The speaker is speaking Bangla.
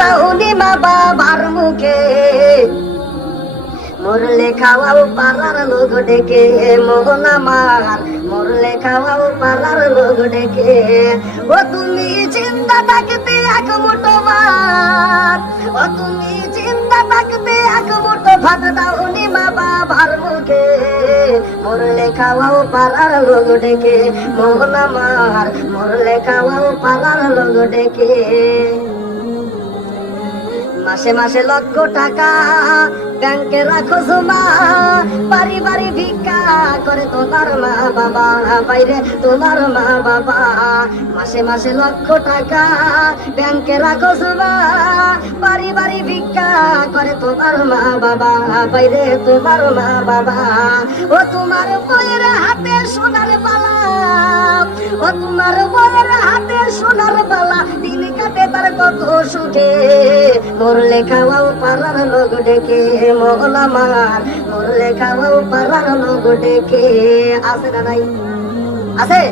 দাউনি মা বাবার মুখে। মরলে খাওয়াও পালার লোক ডেকে, মোহন আমার। মরলে খাওয়াও পালার লোক ডেকে। ও তুমি চিন্তা থাকতে এক মুঠো ভাত ও তুমি চিন্তা থাকতে এক মুঠো ভাত দাওনি মা বাবার মুখে। মরলে খাওয়াও পালার লোক ডেকে, মোহন আমার। মরলে খাওয়াও পালার লোক ডেকে। মাসে মাসে লক্ষ টাকা। ব্যাংকে রাখো জমা, বাড়ি বাড়ি ভিক্ষা করে তোমার মা বাবা। বাইরে তোমার মা বাবা, মাসে মাসে লক্ষ টাকা। ব্যাংকে রাখো জমা, বাড়ি বাড়ি ভিক্ষা করে তোমার মা বাবা। বাইরে তোমার মা বাবা, ও তোমার বইয়ের হাতে সোনার বালা। ও তোমার বইয়ের হাতে সোনার বালা, দিন কাটে তার কত সুখে। মরলে খাওয়াও পালার লোক ডেকে, মোহন আমার। মরলে খাওয়াও পালার লোক ডেকে। আছে না নাই? আছে?